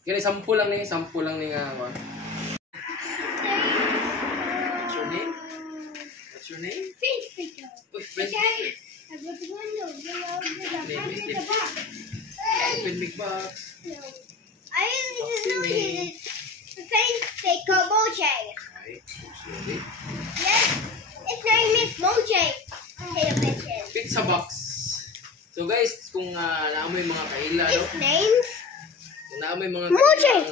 Kini sample lang ni nga. What's your name? What's your name? Face picker. Uy, friend. Okay. I got the window. Name is The box. Open big box. No. I didn't know the face picker Mojang. Okay, slowly. Yes. Its name is Mojang. Television. Pizza box. So guys, kung naamoy mga kaila, no? Its names. Kung naamoy mga Mojang.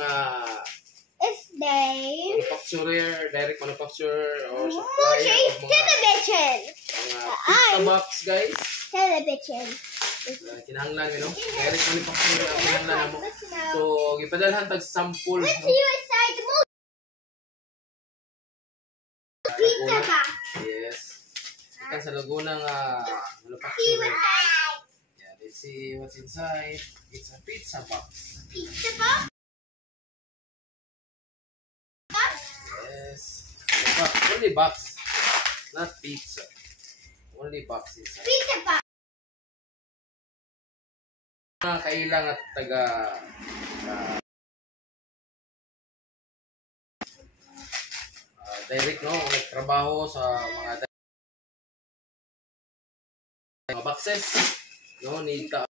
Its name. Manufacturer, direct manufacturer, or supplier Mojang of mga Television. pizza box, guys. Television. Kinahanglan, no? Direct manufacturer ang kinahanglan mo. So, ipadalhan tag sample. Let's see you inside the Mojang. Pizza box. Yes. Ikan sa Laguna nga See manufacturer. what's inside. Yeah, let's see what's inside. It's a pizza box. Pizza box. Yes. The box. Only box. Not pizza. Only box inside. Pizza box. Mga kailang at taga direct, no? Nagtrabaho sa mga boxes, no? Need ka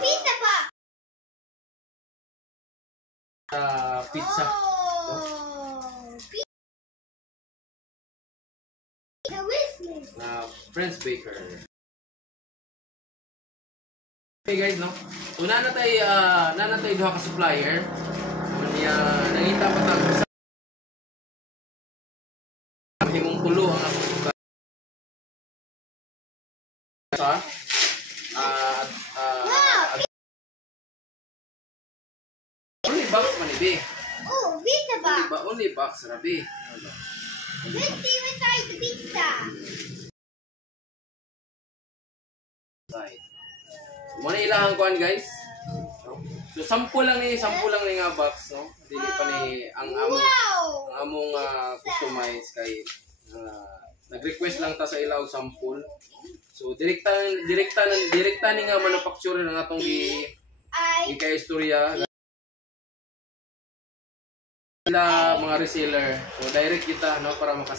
Pizza box. pizza. Pizza whistling. French baker. Okay guys, no? So nanatay duha ka supplier. Nangita pa tag sa himong tulo ang akong suka. Only box man ibi. Pizza box. Only box rabi. Let's see inside the pizza. Muna ilahang kuan guys. So sample lang ni nga box, no. Dili pa ni ang among customize kay nag-request lang ta sa ilaw sample. So direkta ni nga manufacturer ng atong kay istorya. Sila mga reseller. So direct kita, no, para makas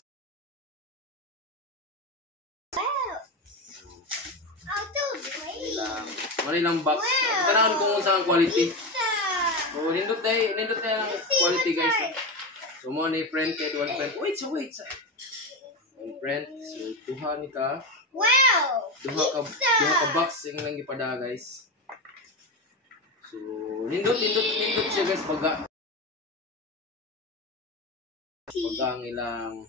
Manilang box. Tanawan kung saan quality. So nindot tayo ang quality guys. So mo ni print kay one print. Wait. One print. So duha ni ka. Wow. Duha ka box sing lang gipada guys. So nindot siya guys pagka ang ilang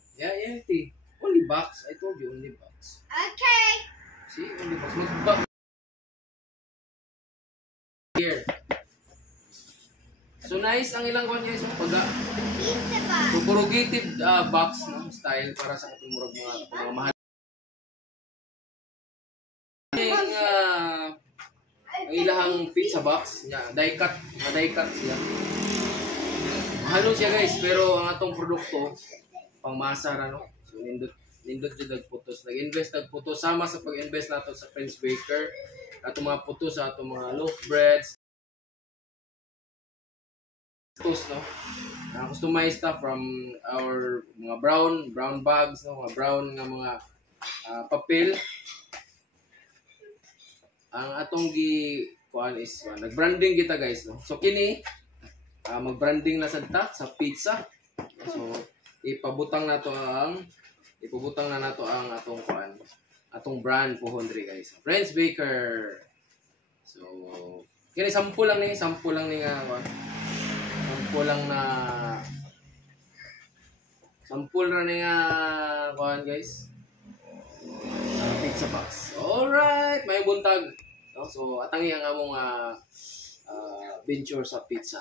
only box. I told you only box. Okay. See, only box. Mag-box. Here. So nice ang ilang kwan guys, pagka Pizza box. so corrugated box, no, style para sa katulmurag mga mahal. Ang ilahang pizza box, die cut siya. Mahalo siya guys, pero ang atong produkto pangmasa ra, no. So nindot jud nagputos. Nag-invest nagputos sama sa pag-invest nato sa French baker. Atong mga putos sa atong mga loaf breads. Putos, no? Customized stuff from our mga brown bags, no? Mga brown nga mga papel. Ang atong kuan is nag-branding kita guys, no? So kini mag-branding na sadta sa pizza. So ipabutang na nato ang atong kuan. Atong brand pohon diri guys. French baker. So, kini sample lang ni nga sample na nga kuan guys. Pizza box. Alright, may buntag. No? So, atangi ang among venture sa pizza.